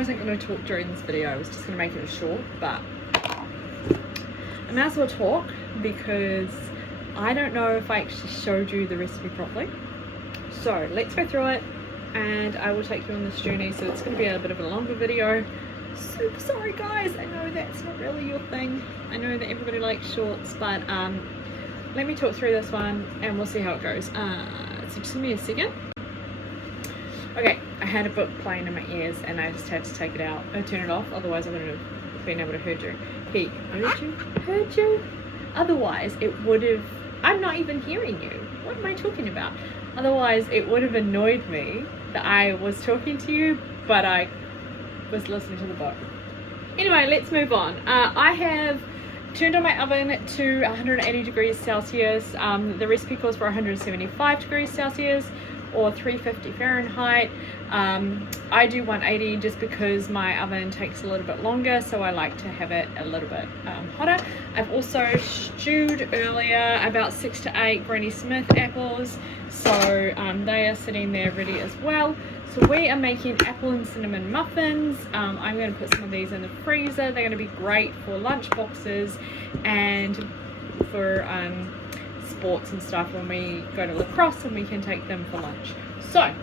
wasn't going to talk during this video. I was just going to make it short, but I might as well talk because I don't know if I actually showed you the recipe properly. So let's go through it and I will take you on this journey. So it's going to be a bit of a longer video. Super sorry guys, I know that's not really your thing. I know that everybody likes shorts, but let me talk through this one and we'll see how it goes. So just give me a second. Okay, I had a book playing in my ears and I just had to take it out or turn it off, otherwise I wouldn't have been able to heard you. Heard you? Otherwise it would have, I'm not even hearing you. What am I talking about? Otherwise it would have annoyed me that I was talking to you, but I was listening to the book. Anyway, let's move on. I have turned on my oven to 180 degrees Celsius. The recipe calls for 175 degrees Celsius or 350 Fahrenheit. I do 180 just because my oven takes a little bit longer, so I like to have it a little bit hotter. I've also stewed earlier about 6 to 8 Granny Smith apples, so they are sitting there ready as well. So we are making apple and cinnamon muffins. I'm going to put some of these in the freezer. They're going to be great for lunch boxes and for sports and stuff when we go to lacrosse, and we can take them for lunch. So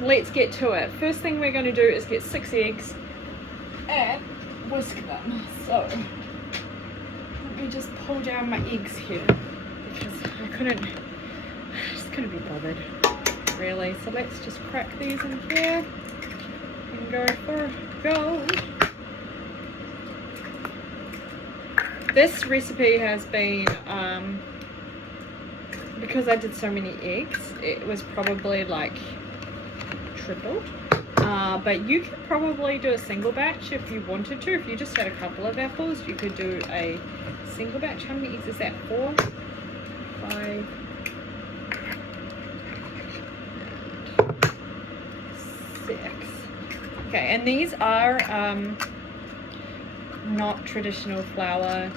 let's get to it. First thing we're going to do is get 6 eggs and whisk them. So let me just pull down my eggs here because I just couldn't be bothered really. So let's just crack these in here and go for gold. This recipe has been because I did so many eggs, it was probably like tripled, but you could probably do a single batch if you wanted to. If you just had a couple of apples, you could do a single batch. How many eggs is that? 4, 5, 6. Okay, and these are not traditional flour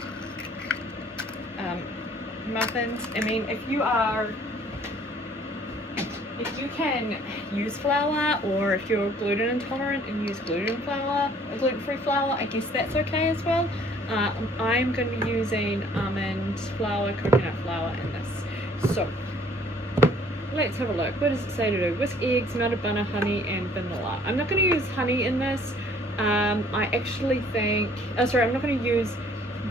muffins. I mean, if you can use flour, or if you're gluten intolerant and use gluten flour or gluten-free flour, I guess that's okay as well. I'm going to be using almond flour, coconut flour in this. So let's have a look. What does it say to do? Whisk eggs, melted butter, honey, and vanilla. I'm not going to use honey in this. I actually think, I'm not going to use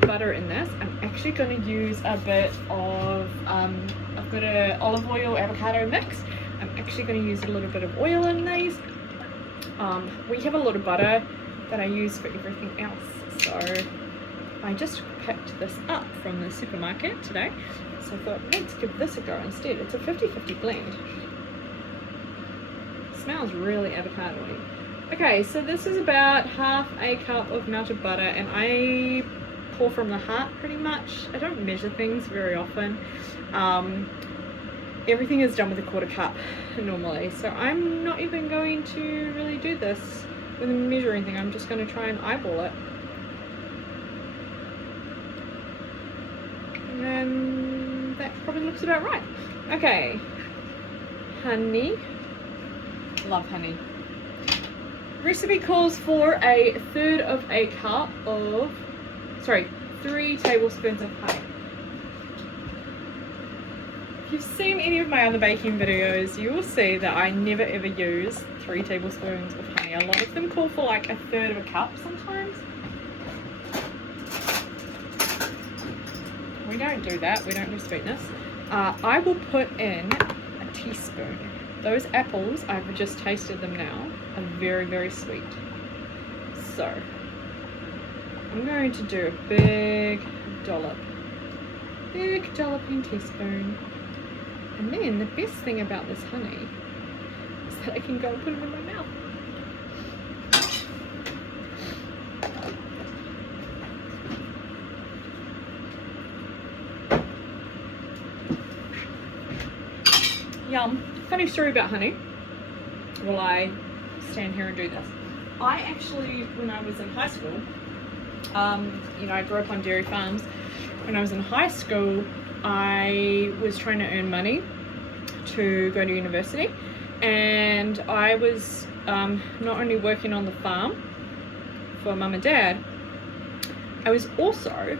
butter in this. I'm actually going to use a bit of, I've got a olive oil avocado mix. I'm actually going to use a little bit of oil in these. We have a lot of butter that I use for everything else. So I just picked this up from the supermarket today. So I thought, let's give this a go instead. It's a 50-50 blend. It smells really avocado-y. Okay, so this is about half a cup of melted butter, and I pour from the heart pretty much. I don't measure things very often. Everything is done with a 1/4 cup normally, so I'm not even going to really do this with a measuring thing. I'm just going to try and eyeball it. And that probably looks about right. Okay, honey. Love honey. Recipe calls for a 1/3 of a cup of, 3 tablespoons of honey. If you've seen any of my other baking videos, you will see that I never ever use 3 tablespoons of honey. A lot of them call for like a 1/3 of a cup sometimes. We don't do that. We don't do sweetness. I will put in a teaspoon. Those apples, I've just tasted them now, are very, very sweet. So I'm going to do a big dolloping teaspoon. And then the best thing about this honey is that I can go and put it in my mouth. Yum. Funny story about honey. While I stand here and do this, I actually, when I was in high school, I grew up on dairy farms. When I was in high school, I was trying to earn money to go to university, and I was not only working on the farm, for mum and dad, I was also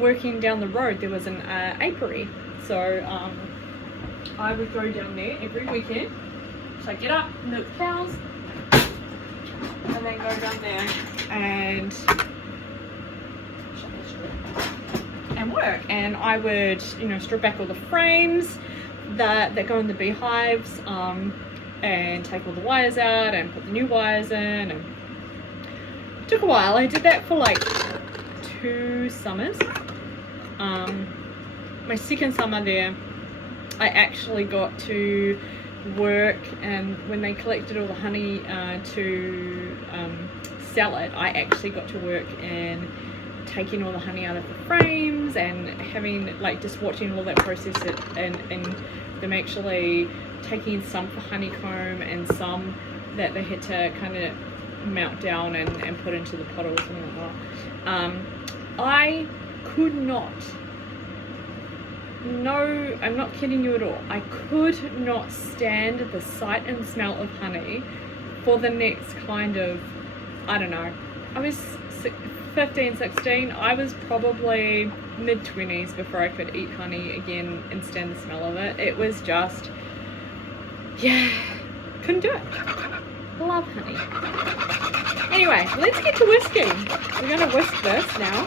working down the road. There was an apiary, so I would go down there every weekend. So I get up, milk cows, and then go down there and work. And I would, you know, strip back all the frames that go in the beehives, and take all the wires out and put the new wires in. And it took a while. I did that for like 2 summers. My second summer there, I actually got to work, and when they collected all the honey to sell it, I actually got to work in taking all the honey out of the frames and having, like, just watching all that process and them actually taking some for honeycomb and some that they had to kind of melt down and put into the bottles and whatnot. I could not, no, I'm not kidding you at all, I could not stand the sight and smell of honey for the next kind of, I don't know, I was 15, 16, I was probably mid-20s before I could eat honey again and stand the smell of it. It was just, yeah, couldn't do it. Love honey. Anyway, let's get to whisking. We're going to whisk this now.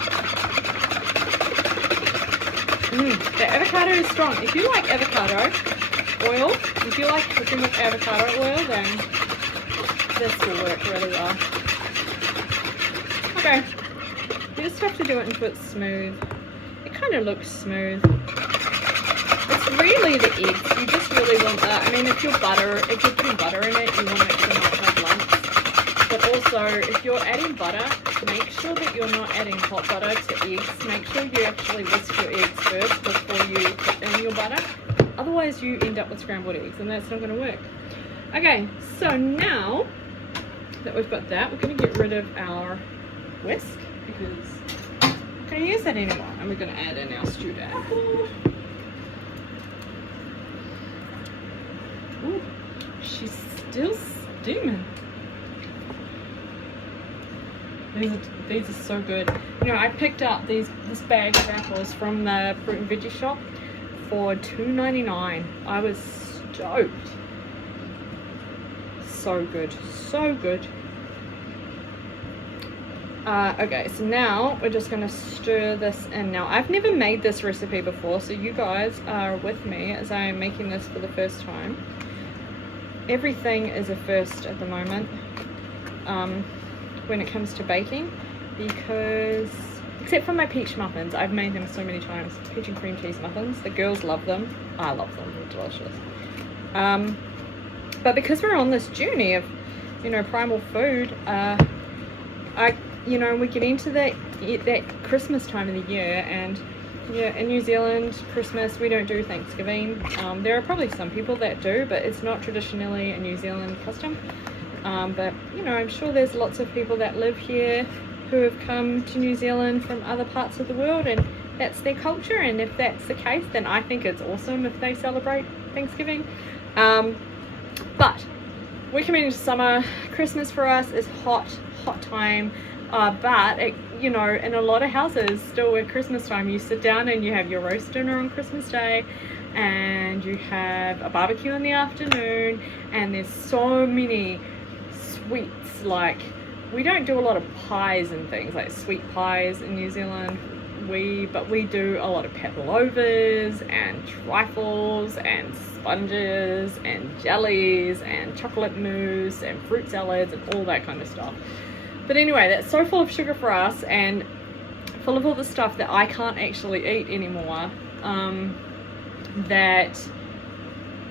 The avocado is strong. If you like avocado oil, if you like cooking with avocado oil, then this will work really well. Okay, you just have to do it until it's smooth. It kind of looks smooth. It's really the eggs. You just really want that. I mean, if you're putting butter in it, you want it to not have lumps. But also, if you're adding butter, make sure that you're not adding hot butter to eggs. Make sure you actually whisk your eggs first before you put in your butter. Otherwise, you end up with scrambled eggs, and that's not going to work. Okay, so now that we've got that, we're going to get rid of our whisk because I'm not going to use that anymore. And we're going to add in our stewed apple. Ooh, she's still steaming. These are so good. You know, I picked up this bag of apples from the fruit and veggie shop for $2.99. I was stoked. So good, so good. Okay, so now we're just gonna stir this in. Now, I've never made this recipe before, so you guys are with me as I am making this for the first time. Everything is a first at the moment when it comes to baking, because except for my peach muffins, I've made them so many times. Peach and cream cheese muffins, the girls love them, I love them, they're delicious. But because we're on this journey of, you know, primal food, you know, we get into that Christmas time of the year, and yeah, in New Zealand, Christmas, we don't do Thanksgiving. There are probably some people that do, but it's not traditionally a New Zealand custom. But, you know, I'm sure there's lots of people that live here who have come to New Zealand from other parts of the world, and that's their culture. And if that's the case, then I think it's awesome if they celebrate Thanksgiving. But we're coming into summer. Christmas for us is hot time. But it, you know, in a lot of houses still at Christmas time, you sit down and you have your roast dinner on Christmas Day, and you have a barbecue in the afternoon, and there's so many sweets. Like, we don't do a lot of pies and things like sweet pies in New Zealand, but we do a lot of pavlovas and trifles and sponges and jellies and chocolate mousse and fruit salads and all that kind of stuff. But anyway, that's so full of sugar for us and full of all the stuff that I can't actually eat anymore, that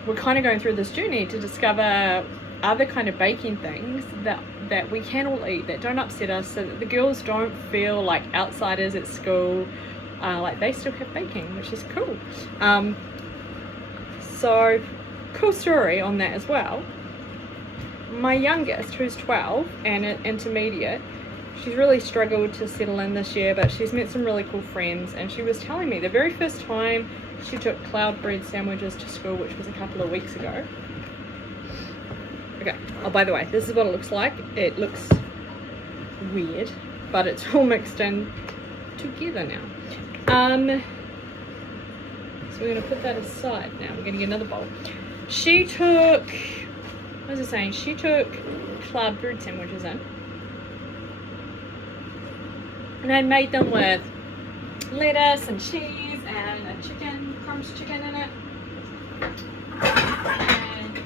we're kind of going through this journey to discover other kind of baking things that we can all eat, that don't upset us, so that the girls don't feel like outsiders at school, like they still have baking, which is cool. So, cool story on that as well. My youngest, who's 12 and at intermediate, she's really struggled to settle in this year, but she's met some really cool friends, and she was telling me the very first time she took cloud bread sandwiches to school, which was a couple of weeks ago. Okay, oh, by the way, this is what it looks like. It looks weird, but it's all mixed in together now. So we're going to put that aside now. We're going to get another bowl. She took, what was it saying? She took club bread sandwiches in. And I made them with lettuce and cheese and a chicken, crumbs chicken in it. And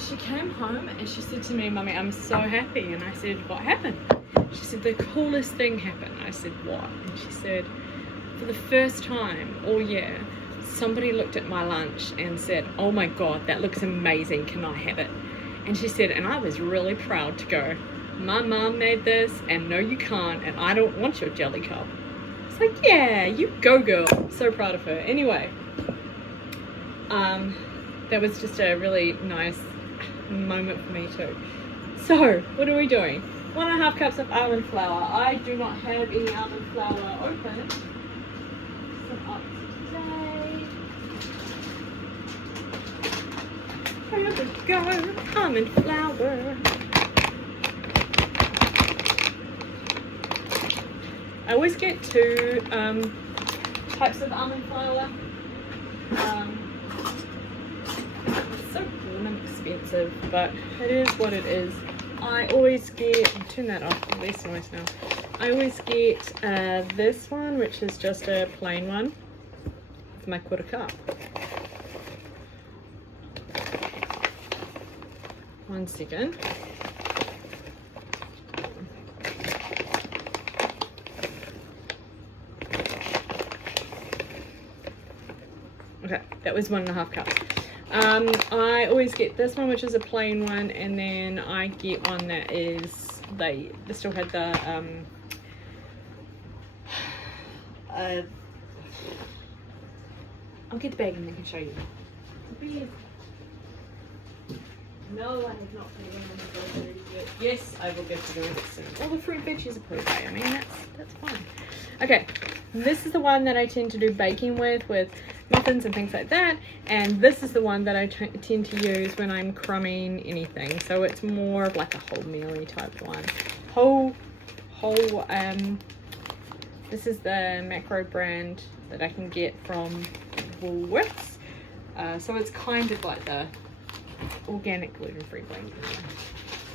she came home and she said to me, "Mummy, I'm so happy." And I said, "What happened?" She said, "The coolest thing happened." I said, "What?" And she said, "For the first time all year, somebody looked at my lunch and said, 'Oh my God, that looks amazing. Can I have it?'" And she said, and I was really proud to go, "My mom made this, and no you can't, and I don't want your jelly cup." It's like, yeah, you go girl. I'm so proud of her. Anyway, that was just a really nice moment for me too. So, what are we doing? 1.5 cups of almond flour. I do not have any almond flour open. Some up today. Here we go, almond flour. I always get 2 types of almond flour. It's so warm and expensive, but it is what it is. I always get, turn that off, less noise now. I always get this one, which is just a plain one with my 1/4 cup. 1 second. Okay, that was 1.5 cups. I always get this one, which is a plain one, and then I get one that is, they still had the, I'll get the bag and I can show you. No, I have not put it in the groceries yet. Yes, I will get to do it soon. All the fruit veggies are put away. I mean, that's fine. Okay, this is the one that I tend to do baking with muffins and things like that. And this is the one that I tend to use when I'm crumbing anything. So it's more of like a wholemeal-y type one. This is the macro brand that I can get from Woolworths. So it's kind of like the organic gluten-free blend.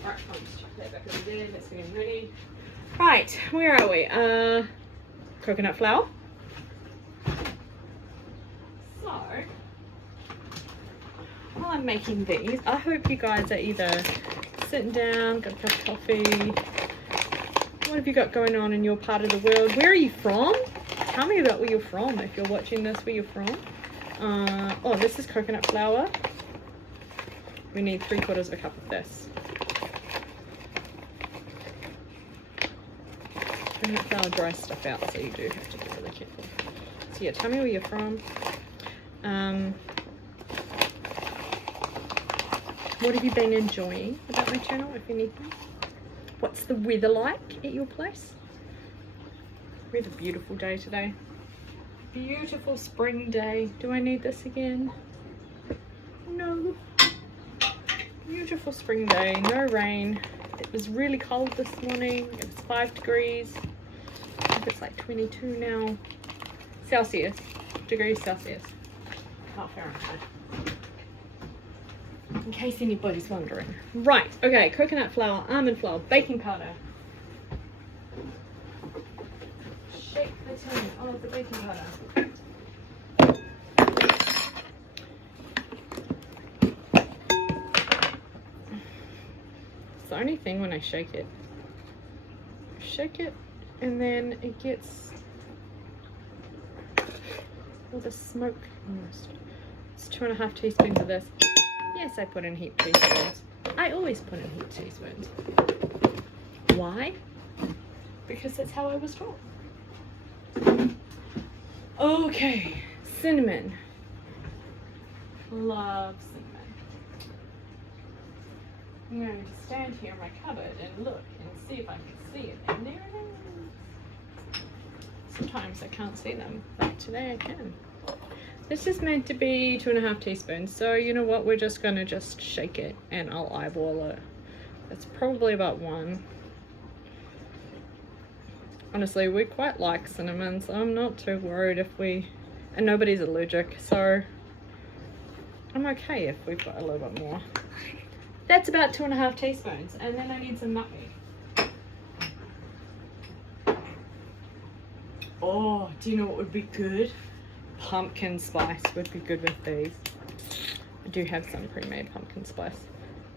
Alright, I'll just chuck that back over there. That's getting ready. Right, where are we? Coconut flour. So, while I'm making these, I hope you guys are either sitting down, got a cup of coffee. What have you got going on in your part of the world? Where are you from? Tell me about where you're from if you're watching this, where you're from. Oh, this is coconut flour. We need 3/4 cup of this. Coconut flour dries stuff out, so you do have to be really careful. So yeah, tell me where you're from. What have you been enjoying about my channel, if anything? What's the weather like at your place? We have a beautiful day today. Beautiful spring day. Do I need this again? No. Beautiful spring day, no rain. It was really cold this morning. It was 5 degrees. I think it's like 22 now. Degrees Celsius. Not Fahrenheit. In case anybody's wondering. Right, okay, coconut flour, almond flour, baking powder. Shake the tin of the baking powder. It's the only thing when I shake it. Shake it and then it gets all the smoke almost. It's 2.5 teaspoons of this. Yes, I put in heap teaspoons. I always put in heap teaspoons. Why? Because that's how I was taught. Okay, cinnamon. Love cinnamon. I'm going to stand here in my cupboard and look and see if I can see it. And there it is. Sometimes I can't see them, but today I can. This is meant to be 2.5 teaspoons. So you know what? We're just going to shake it and I'll eyeball it It's probably about 1. Honestly, we quite like cinnamon, so I'm not too worried if we, and nobody's allergic, so I'm okay if we've got a little bit more. That's about 2.5 teaspoons, and then I need some nutmeg. Oh, do you know what would be good? Pumpkin spice would be good with these. I do have some pre-made pumpkin spice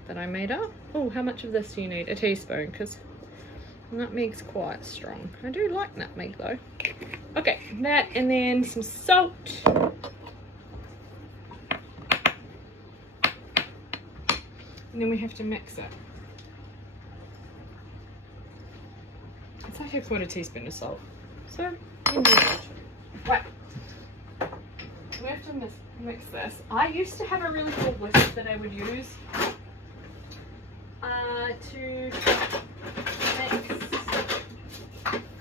that I made up. Oh, how much of this do you need? A teaspoon, because nutmeg's quite strong. I do like nutmeg though. Okay, that, and then some salt. And then we have to mix it. It's like a 1/4 teaspoon of salt. So, in the right. We have to mix this. I used to have a really cool whisk that I would use to mix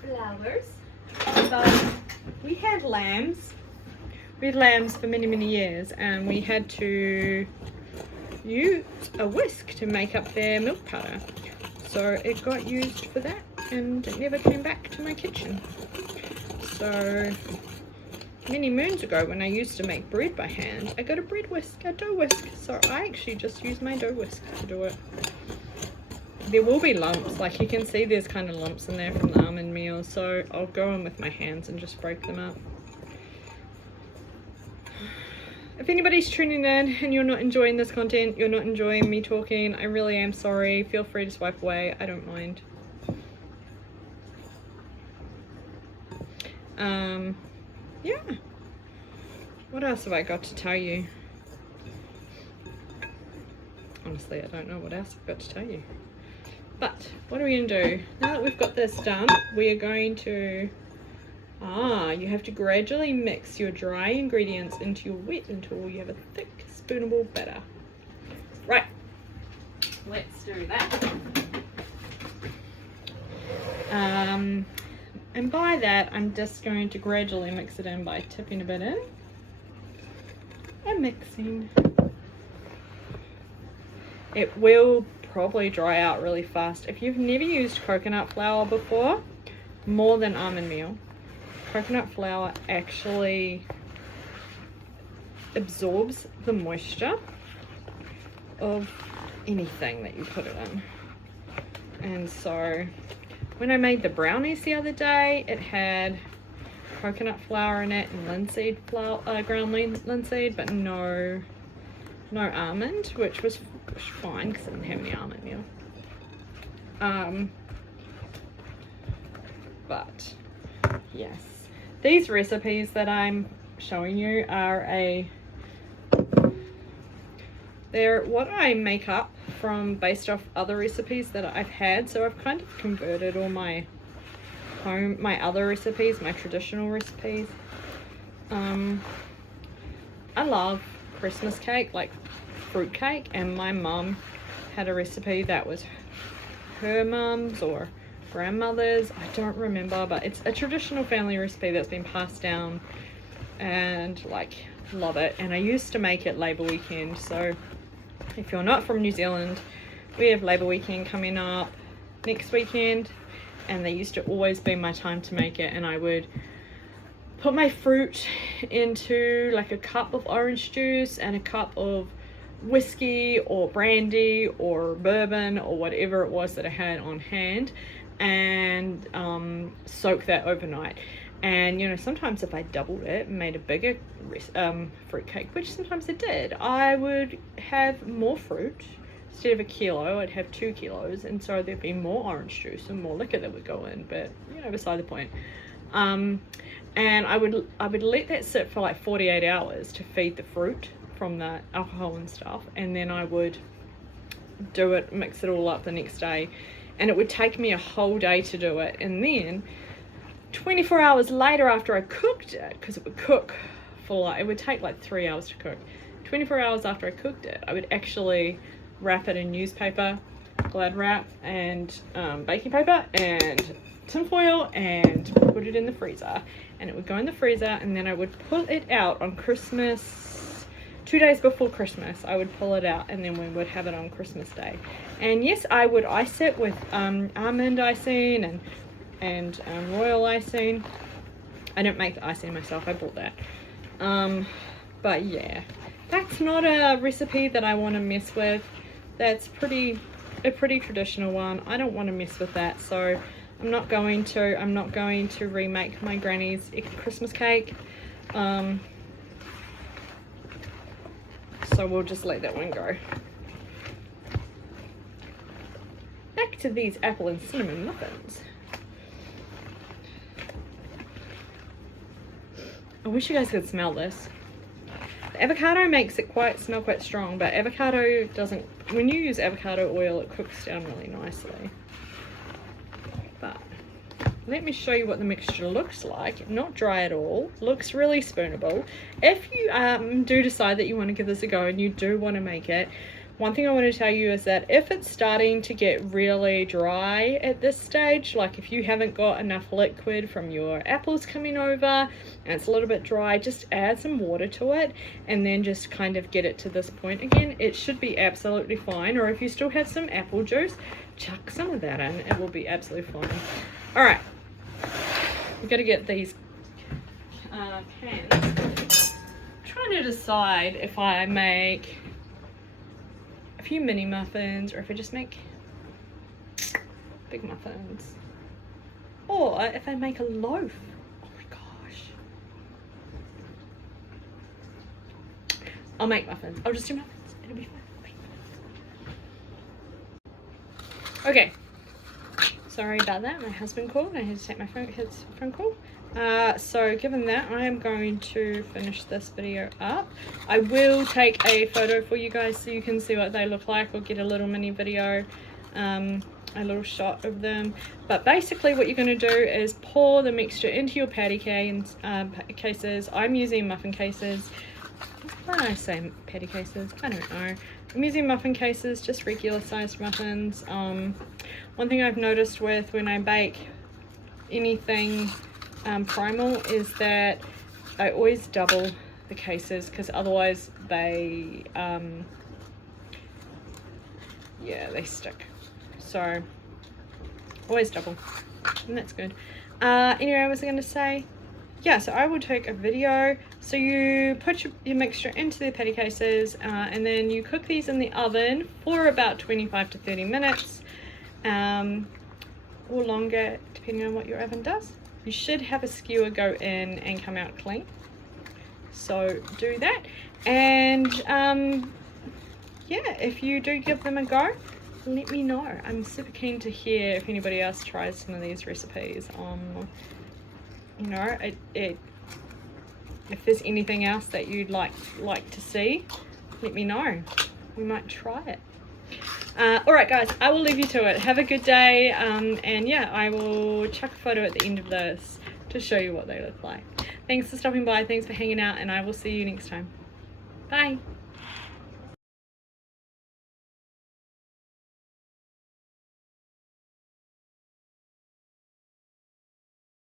flowers. So we had lambs. We had lambs for many, many years, and we had to use a whisk to make up their milk powder. So it got used for that, and it never came back to my kitchen. So many moons ago, when I used to make bread by hand, I got a bread whisk, a dough whisk. So I actually just use my dough whisk to do it. There will be lumps, like you can see there's kind of lumps in there from the almond meal, so I'll go in with my hands and just break them up. If anybody's tuning in and you're not enjoying this content, you're not enjoying me talking, I really am sorry. Feel free to swipe away, I don't mind. Yeah. What else have I got to tell you? Honestly, I don't know what else I've got to tell you. But what are we going to do? Now that we've got this done, we are going to... you have to gradually mix your dry ingredients into your wet until you have a thick, spoonable batter. Right. Let's do that. And by that, I'm just going to gradually mix it in by tipping a bit in and mixing. It will probably dry out really fast. If you've never used coconut flour before, more than almond meal, coconut flour actually absorbs the moisture of anything that you put it in. And so when I made the brownies the other day, it had coconut flour in it and linseed flour, ground linseed, but no almond, which was fine because I didn't have any almond meal. But yes, these recipes that I'm showing you are they're what I make up from based off other recipes that I've had. So I've kind of converted all my other recipes, my traditional recipes. I love Christmas cake, like fruit cake, and my mum had a recipe that was her mum's or grandmother's, I don't remember, but it's a traditional family recipe that's been passed down, and like love it. And I used to make it Labour weekend, so if you're not from New Zealand, we have Labour weekend coming up next weekend, and they used to always be my time to make it. And I would put my fruit into like a cup of orange juice and a cup of whiskey or brandy or bourbon or whatever it was that I had on hand, and soak that overnight. And you know, sometimes if I doubled it and made a bigger fruit cake, which sometimes I did, I would have more fruit. Instead of a kilo, I'd have 2 kilos, and so there'd be more orange juice and more liquor that would go in, but you know, beside the point. And I would let that sit for like 48 hours to feed the fruit from the alcohol and stuff, and then I would do it, mix it all up the next day, and it would take me a whole day to do it. And then 24 hours later, after I cooked it, because it would cook for like, it would take like 3 hours to cook. 24 hours after I cooked it, I would actually wrap it in newspaper, Glad wrap, and baking paper and tinfoil, and put it in the freezer. And it would go in the freezer, and then I would pull it out on Christmas 2 days before Christmas, I would pull it out, and then we would have it on Christmas Day. And yes, I would ice it with almond icing and royal icing. I don't make the icing myself, I bought that. But yeah, that's not a recipe that I want to mess with. That's a pretty traditional one. I don't want to mess with that, so I'm not going to remake my granny's Christmas cake. So we'll just let that one go. Back to these apple and cinnamon muffins. I wish you guys could smell this. The avocado makes it smell quite strong, but avocado doesn't. When you use avocado oil, it cooks down really nicely. But let me show you what the mixture looks like. Not dry at all. Looks really spoonable. If you do decide that you want to give this a go and you do want to make it, one thing I want to tell you is that if it's starting to get really dry at this stage, like if you haven't got enough liquid from your apples coming over and it's a little bit dry, just add some water to it and then just kind of get it to this point again. It should be absolutely fine. Or if you still have some apple juice, chuck some of that in. It will be absolutely fine. All right, we've got to get these pans. I'm trying to decide if I make a few mini muffins or if I just make big muffins, or if I make a loaf. Oh my gosh, I'll make muffins. I'll just do muffins. It'll be fun. Okay, sorry about that. My husband called. I had to take his phone call. So given that, I am going to finish this video up. I will take a photo for you guys so you can see what they look like, or get a little mini video, a little shot of them. But basically what you're going to do is pour the mixture into your patty cases. I'm using muffin cases. Why do I say patty cases? I don't know. I'm using muffin cases, just regular sized muffins. One thing I've noticed with when I bake anything primal is that I always double the cases, because otherwise they they stick. So always double, and that's good. Anyway, I was going to say, yeah, so I will take a video. So you put your mixture into the patty cases, and then you cook these in the oven for about 25 to 30 minutes, or longer depending on what your oven does. You should have a skewer go in and come out clean. So do that. And yeah, if you do give them a go, let me know. I'm super keen to hear if anybody else tries some of these recipes. You know, if there's anything else that you'd like to see, let me know. We might try it. Alright guys, I will leave you to it. Have a good day, and yeah, I will chuck a photo at the end of this to show you what they look like. Thanks for stopping by, thanks for hanging out, and I will see you next time. Bye!